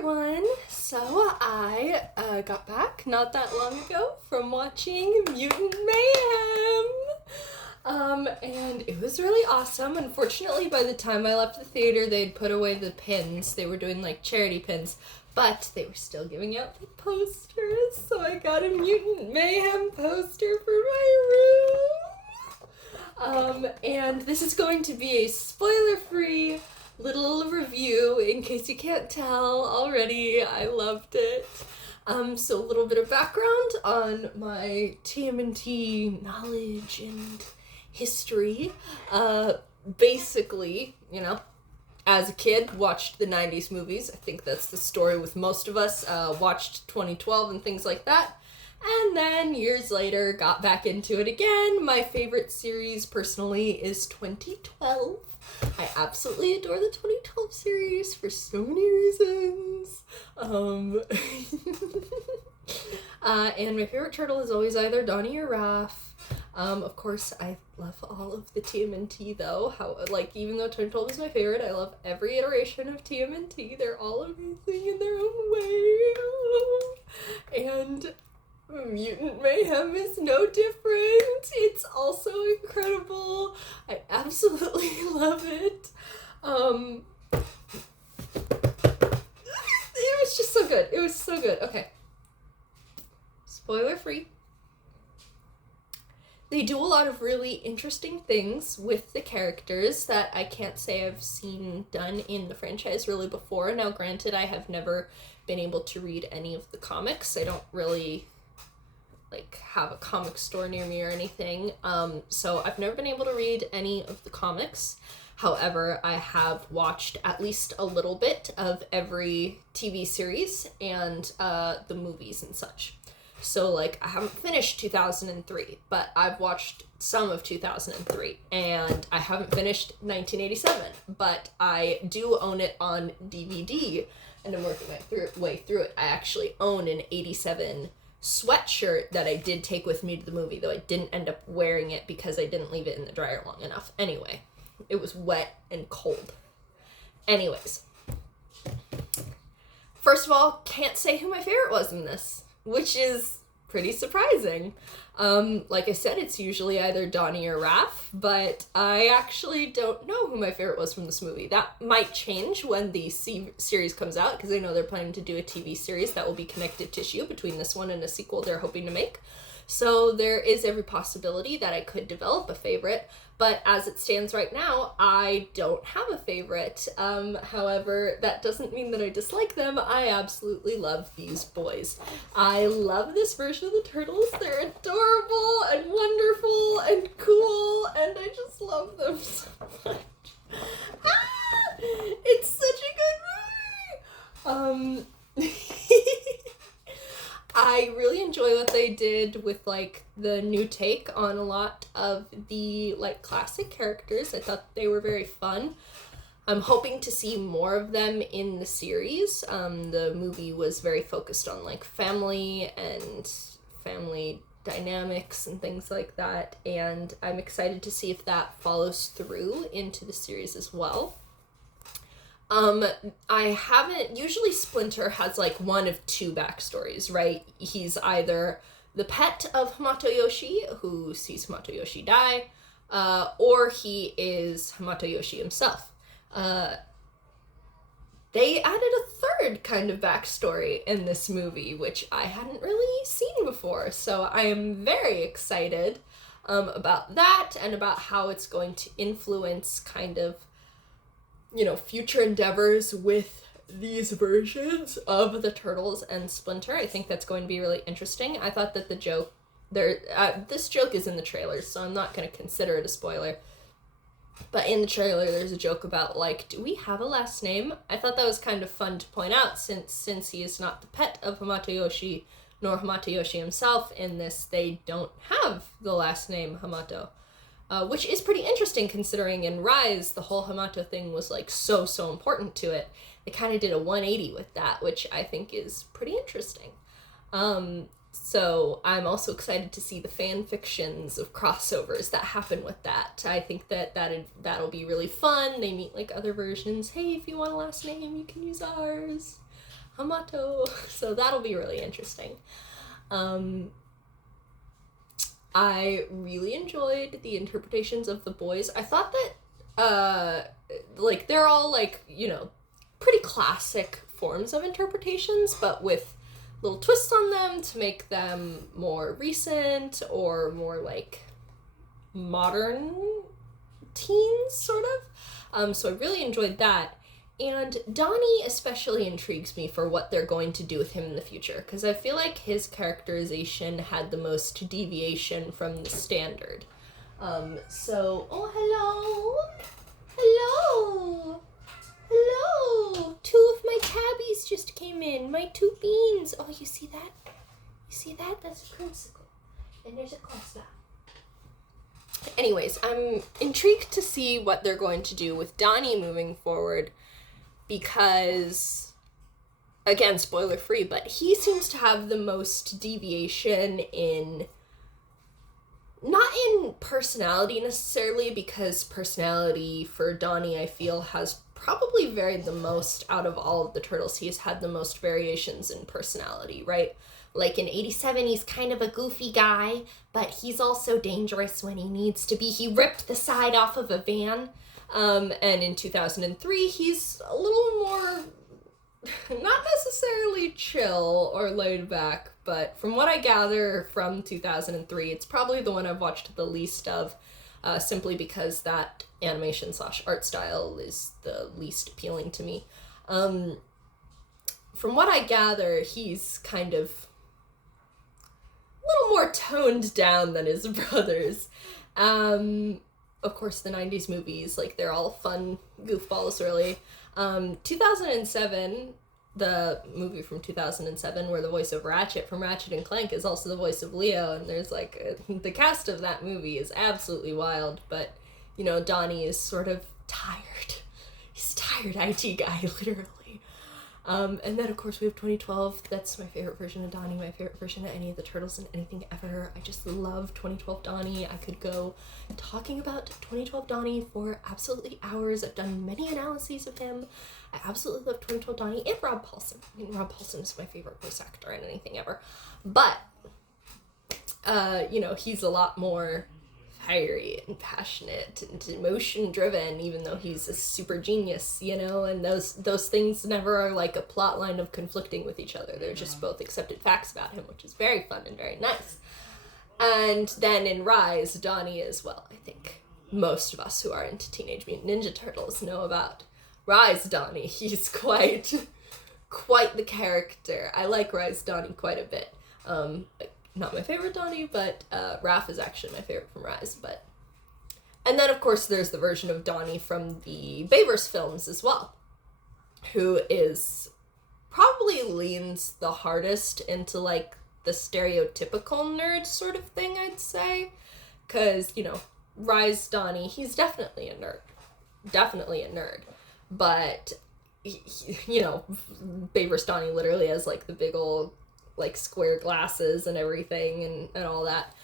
everyone! So I got back not that long ago from watching Mutant Mayhem! And it was really awesome. Unfortunately, by the time I left the theater, they'd put away the pins. They were doing like charity pins, but they were still giving out the posters, so I got a Mutant Mayhem poster for my room! And this is going to be a spoiler-free little review in case you can't tell already. I loved it. So a little bit of background on my TMNT knowledge and history. Basically, as a kid, watched the 90s movies. I think that's the story with most of us. Watched 2012 and things like that. And then years later, got back into it again. My favorite series, personally, is 2012. I absolutely adore the 2012 series for so many reasons. And my favorite turtle is always either Donnie or Raph. Of course, I love all of the TMNT, though. Even though 2012 is my favorite, I love every iteration of TMNT. They're all amazing in their own way. And Mutant Mayhem is no different. It's also incredible. I absolutely love it. It was just so good. It was so good. Okay. Spoiler free. They do a lot of really interesting things with the characters that I can't say I've seen done in the franchise really before. Now, granted, I have never been able to read any of the comics. I don't really have a comic store near me or anything. So I've never been able to read any of the comics. However, I have watched at least a little bit of every TV series and the movies and such. So I haven't finished 2003, but I've watched some of 2003, and I haven't finished 1987, but I do own it on DVD, and I'm working my way through it. I actually own an 87 sweatshirt that I did take with me to the movie, though I didn't end up wearing it because I didn't leave it in the dryer long enough. Anyway, it was wet and cold. Anyways, first of all, can't say who my favorite was in this, which is pretty surprising. Like I said, it's usually either Donnie or Raph, but I actually don't know who my favorite was from this movie. That might change when the series comes out, because I know they're planning to do a TV series that will be connective tissue between this one and a sequel they're hoping to make. So there is every possibility that I could develop a favorite, but as it stands right now, I don't have a favorite. However, that doesn't mean that I dislike them. I absolutely love these boys. I love this version of the turtles. They're adorable and wonderful and cool, and I just love them so much. It's such a good movie! I really enjoy what they did with the new take on a lot of the classic characters. I thought they were very fun. I'm hoping to see more of them in the series. The movie was very focused on family and family dynamics and things like that, and I'm excited to see if that follows through into the series as well. Usually Splinter has one of two backstories, right? He's either the pet of Hamato Yoshi, who sees Hamato Yoshi die, or he is Hamato Yoshi himself. They added a third kind of backstory in this movie, which I hadn't really seen before, so I am very excited about that and about how it's going to influence kind of future endeavors with these versions of the Turtles and Splinter. I think that's going to be really interesting. I thought that the joke this joke is in the trailer, so I'm not going to consider it a spoiler. But in the trailer, there's a joke about, do we have a last name? I thought that was kind of fun to point out, since he is not the pet of Hamato Yoshi, nor Hamato Yoshi himself. In this, they don't have the last name Hamato. Which is pretty interesting considering in Rise, the whole Hamato thing was so important to it. They kind of did a 180 with that, which I think is pretty interesting. So I'm also excited to see the fan fictions of crossovers that happen with that. I think that'll be really fun. They meet other versions. Hey, if you want a last name, you can use ours. Hamato. So that'll be really interesting. I really enjoyed the interpretations of the boys. I thought that, like, they're all, like, you know, pretty classic forms of interpretations, but with little twists on them to make them more recent or more, like, modern teens, sort of. So I really enjoyed that. And Donnie especially intrigues me for what they're going to do with him in the future, because I feel like his characterization had the most deviation from the standard. Oh, hello! Hello! 2 of my tabbies just came in, my 2 beans. Oh, you see that? You see that? That's a creamsicle. And there's a crossbar. Anyways, I'm intrigued to see what they're going to do with Donnie moving forward, because, again, spoiler free, but he seems to have the most deviation in, not in personality necessarily, because personality for Donnie, I feel, has probably varied the most out of all of the turtles. He's had the most variations in personality, right? Like in 87, he's kind of a goofy guy, but he's also dangerous when he needs to be. He ripped the side off of a van. And in 2003, he's a little more, not necessarily chill or laid back, but from what I gather from 2003, it's probably the one I've watched the least of, simply because that animation/art style is the least appealing to me. From what I gather, he's kind of a little more toned down than his brothers. Of course, the 90s movies, like, they're all fun goofballs, really. 2007, the movie from 2007, where the voice of Ratchet from Ratchet and Clank is also the voice of Leo, and there's, like, the cast of that movie is absolutely wild, but, you know, Donnie is sort of tired. He's a tired IT guy, literally. And then, of course, we have 2012. That's my favorite version of Donnie, my favorite version of any of the Turtles and anything ever. I just love 2012 Donnie. I could go talking about 2012 Donnie for absolutely hours. I've done many analyses of him. I absolutely love 2012 Donnie and Rob Paulsen. I mean, Rob Paulsen is my favorite voice actor in anything ever. But, you know, he's a lot more fiery and passionate and emotion driven, even though he's a super genius, you know, and those things never are like a plot line of conflicting with each other. They're just both accepted facts about him, which is very fun and very nice. And then in Rise, Donnie as well. I think most of us who are into Teenage Mutant Ninja Turtles know about Rise Donnie. He's quite the character. I like Rise Donnie quite a bit. Not my favorite Donnie, but Raph is actually my favorite from Rise. And then, of course, there's the version of Donnie from the Bayverse films as well, who is probably leans the hardest into, like, the stereotypical nerd sort of thing, I'd say. Because, you know, Rise Donnie, he's definitely a nerd. Definitely a nerd. But, you know, Bayverse Donnie literally has, like, the big old, like, square glasses and everything and all that.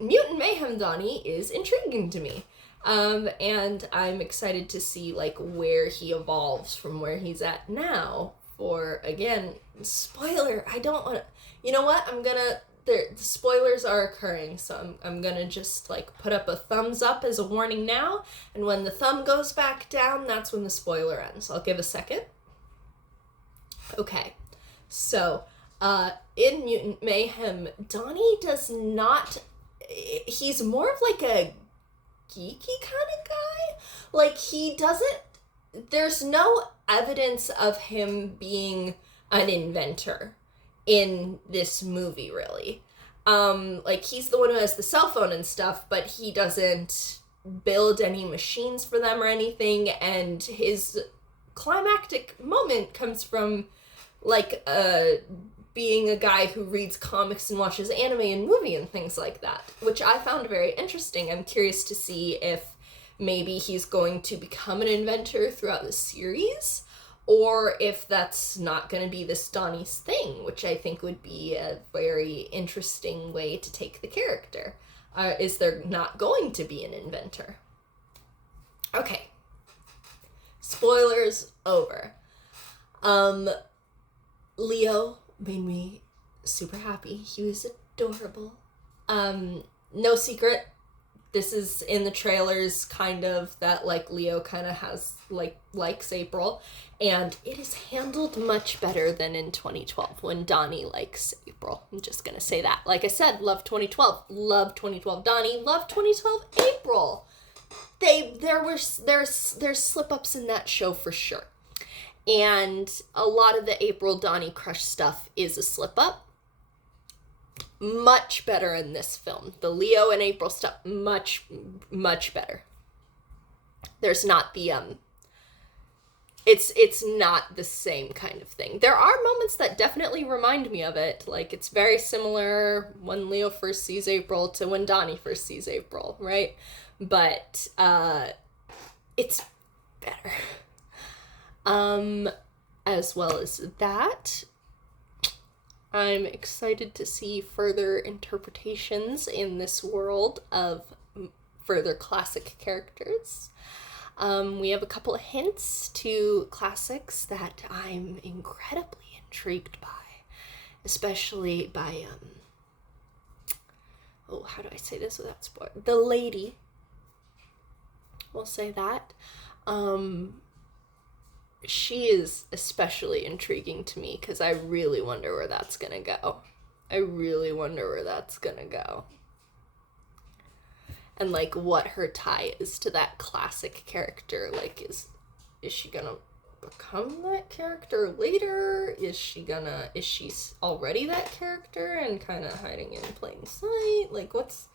Mutant Mayhem Donnie is intriguing to me. And I'm excited to see, like, where he evolves from where he's at now. For, again, spoiler, I don't want to, you know what, the spoilers are occurring, so I'm gonna just, like, put up a thumbs up as a warning now, and when the thumb goes back down, that's when the spoiler ends. I'll give a second. Okay. So, in Mutant Mayhem, Donnie does not, he's more of, like, a geeky kind of guy. Like, there's no evidence of him being an inventor in this movie, really. Like, he's the one who has the cell phone and stuff, but he doesn't build any machines for them or anything, and his climactic moment comes from, like, being a guy who reads comics and watches anime and movie and things like that, which I found very interesting. I'm curious to see if maybe he's going to become an inventor throughout the series, or if that's not going to be this Donnie's thing, which I think would be a very interesting way to take the character. Is there not going to be an inventor? Okay. Spoilers over. Um, Leo made me super happy. He was adorable. No secret, this is in the trailers, kind of, that, like, Leo kind of has, likes April, and it is handled much better than in 2012, when Donnie likes April. I'm just gonna say that. Like I said, love 2012. Love 2012 Donnie. Love 2012 April. There's slip-ups in that show for sure. And a lot of the April Donnie crush stuff is a slip-up. Much better in this film. The Leo and April stuff, much, much better. There's not the, it's not the same kind of thing. There are moments that definitely remind me of it. Like, it's very similar when Leo first sees April to when Donnie first sees April, right? But, it's better. As well as that, I'm excited to see further interpretations in this world of further classic characters. We have a couple of hints to classics that I'm incredibly intrigued by, especially by, how do I say this without spoiler? The lady, we'll say that. She is especially intriguing to me because I really wonder where that's gonna go. And, like, what her tie is to that classic character. Like, is she gonna become that character later? Is she already that character and kind of hiding in plain sight? Like, what's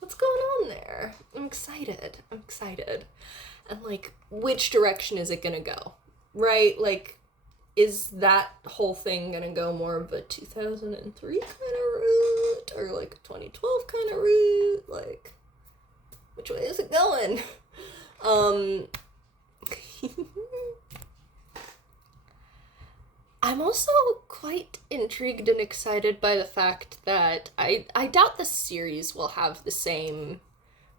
going on there? I'm excited. And, like, which direction is it gonna go? Right? Like, is that whole thing gonna go more of a 2003 kind of route? Or, like, a 2012 kind of route? Like, which way is it going? I'm also quite intrigued and excited by the fact that I doubt the series will have the same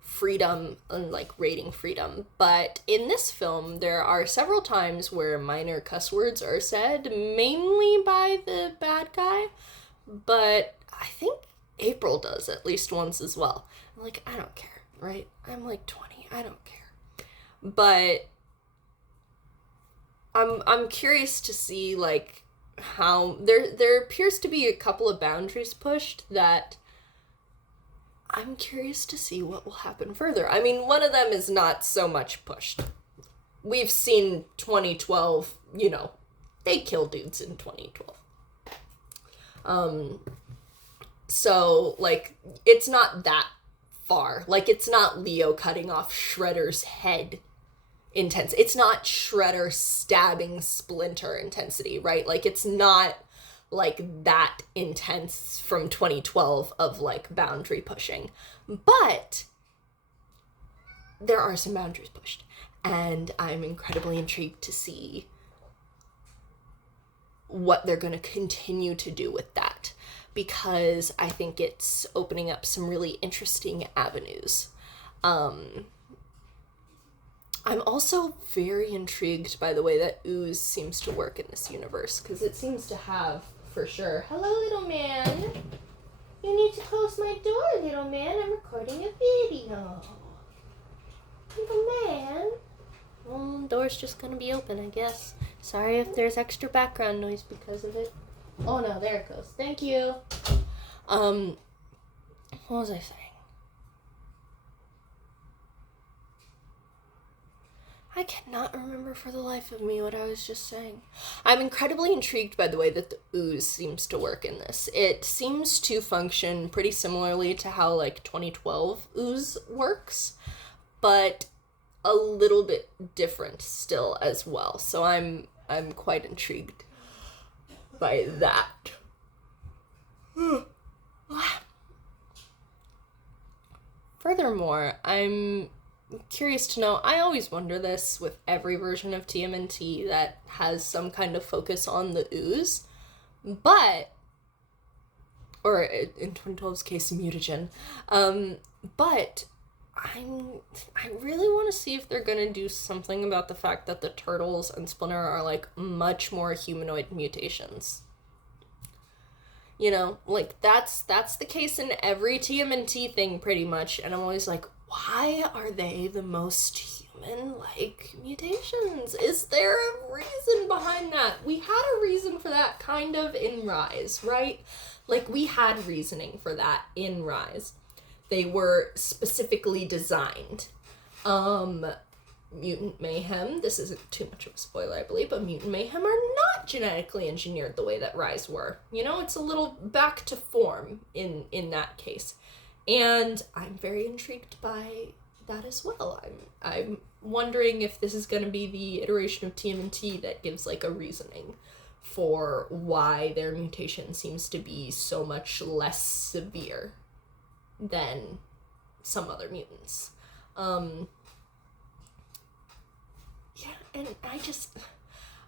freedom and, like, rating freedom, but in this film there are several times where minor cuss words are said, mainly by the bad guy, but I think April does at least once as well. Like, I don't care, right? I'm like 20, I don't care. But I'm curious to see, like, how there appears to be a couple of boundaries pushed that I'm curious to see what will happen further. I mean, one of them is not so much pushed. We've seen 2012, they kill dudes in 2012. So, like, it's not that far. Like, it's not Leo cutting off Shredder's head intense. It's not Shredder stabbing Splinter intensity, right? Like, it's not like that intense from 2012 of, like, boundary pushing, but there are some boundaries pushed, and I'm incredibly intrigued to see what they're going to continue to do with that, because I think it's opening up some really interesting avenues. I'm also very intrigued by the way that ooze seems to work in this universe, because it seems to have, for sure. Hello, little man. You need to close my door, little man. I'm recording a video. Little man. Well, door's just gonna be open, I guess. Sorry if there's extra background noise because of it. Oh no, there it goes. Thank you. What was I saying? I cannot remember for the life of me what I was just saying. I'm incredibly intrigued by the way that the ooze seems to work in this. It seems to function pretty similarly to how, like, 2012 ooze works, but a little bit different still as well. So I'm quite intrigued by that. Furthermore, I'm curious to know, I always wonder this with every version of TMNT that has some kind of focus on the ooze, or in 2012's case, mutagen, but I really want to see if they're gonna do something about the fact that the Turtles and Splinter are, like, much more humanoid mutations. You know, like, that's the case in every TMNT thing, pretty much, and I'm always like, why are they the most human-like mutations? Is there a reason behind that? We had a reason for that, kind of, in Rise, right? Like, we had reasoning for that in Rise. They were specifically designed. Mutant Mayhem, this isn't too much of a spoiler, I believe, but Mutant Mayhem are not genetically engineered the way that Rise were. You know, it's a little back to form in that case. And I'm very intrigued by that as well. I'm wondering if this is going to be the iteration of TMNT that gives, like, a reasoning for why their mutation seems to be so much less severe than some other mutants. Yeah, and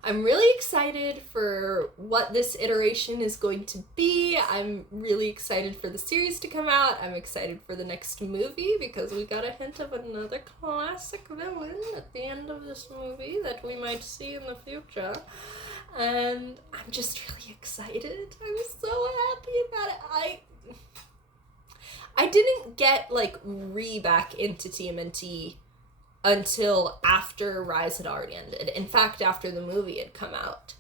I'm really excited for what this iteration is going to be. I'm really excited for the series to come out. I'm excited for the next movie because we got a hint of another classic villain at the end of this movie that we might see in the future. And I'm just really excited. I'm so happy about it. I didn't get, like, back into TMNT until after Rise had already ended. In fact, after the movie had come out.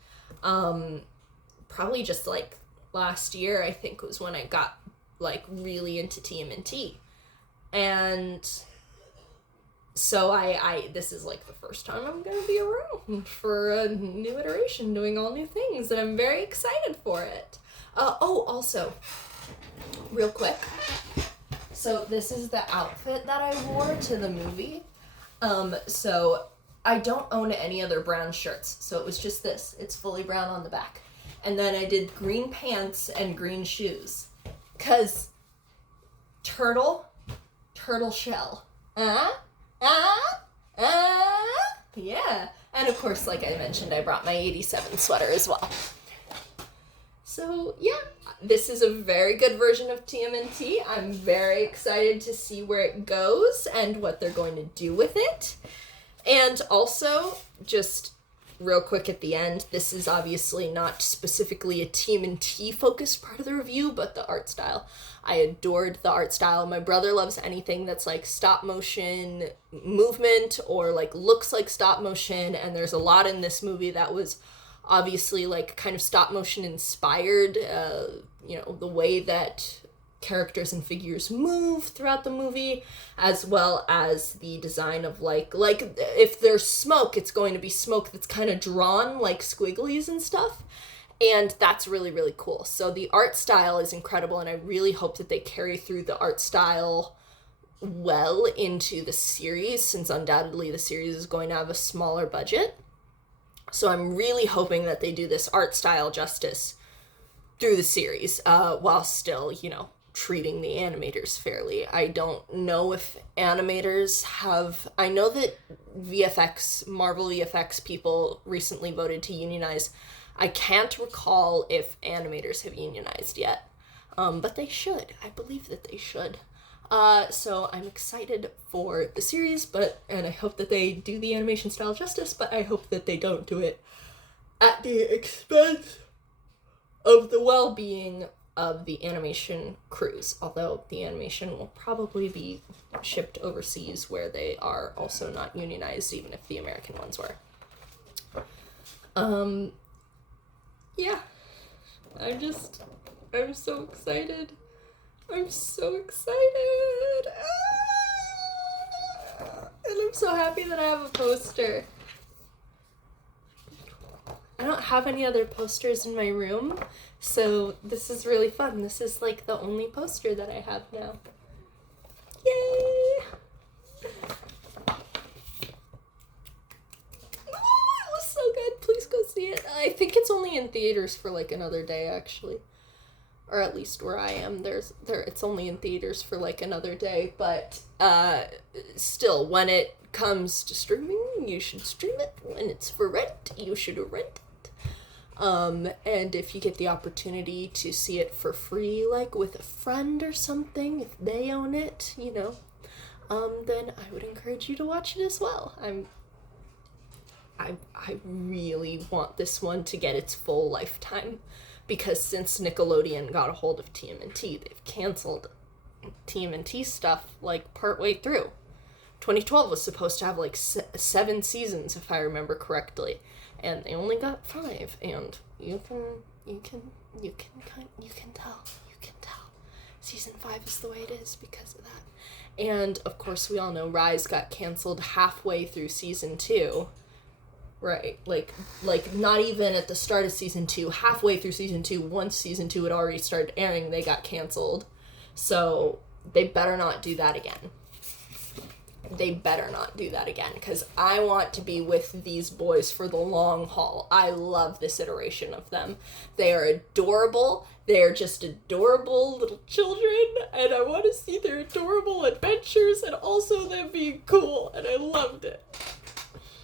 Probably just, like, last year, I think, was when I got, like, really into TMNT. And so this is, like, the first time I'm gonna be around for a new iteration, doing all new things, and I'm very excited for it. Also, real quick, so this is the outfit that I wore to the movie. So I don't own any other brown shirts, so it was just this. It's fully brown on the back. And then I did green pants and green shoes. 'Cause turtle shell. Yeah. And of course, like I mentioned, I brought my 87 sweater as well. So, yeah, this is a very good version of TMNT. I'm very excited to see where it goes and what they're going to do with it. And also, just real quick at the end, this is obviously not specifically a TMNT-focused part of the review, but the art style. I adored the art style. My brother loves anything that's, like, stop-motion movement or, like, looks like stop-motion, and there's a lot in this movie that was obviously, like, kind of stop-motion inspired, you know, the way that characters and figures move throughout the movie, as well as the design of, like if there's smoke, it's going to be smoke that's kind of drawn like squigglies and stuff, and that's really, really cool. So the art style is incredible, and I really hope that they carry through the art style well into the series, since undoubtedly the series is going to have a smaller budget. So I'm really hoping that they do this art style justice through the series, while still, you know, treating the animators fairly. I don't know if animators have... I know that Marvel VFX people recently voted to unionize. I can't recall if animators have unionized yet, but they should. I believe that they should. So I'm excited for the series, and I hope that they do the animation style justice, but I hope that they don't do it at the expense of the well-being of the animation crews, although the animation will probably be shipped overseas where they are also not unionized, even if the American ones were. Yeah. I'm so excited. I'm so excited. And I'm so happy that I have a poster. I don't have any other posters in my room, so this is really fun. This is, like, the only poster that I have now. Yay! Oh, it was so good. Please go see it. I think it's only in theaters for, like, another day, actually. Or at least where I am, it's only in theaters for, like, another day, but still, when it comes to streaming, you should stream it. When it's for rent, you should rent it. And if you get the opportunity to see it for free, like with a friend or something, if they own it, you know, then I would encourage you to watch it as well. I really want this one to get its full lifetime, because since Nickelodeon got a hold of TMNT, they've canceled TMNT stuff, like, partway through. 2012 was supposed to have, like, 7 seasons, if I remember correctly, and they only got 5, and you can tell. Season 5 is the way it is because of that. And, of course, we all know Rise got canceled halfway through season 2. Right, like not even at the start of season 2, halfway through season 2, once season 2 had already started airing, they got canceled. So they better not do that again. Because I want to be with these boys for the long haul. I love this iteration of them. They are adorable. They are just adorable little children, and I want to see their adorable adventures and also them being cool, and I loved it.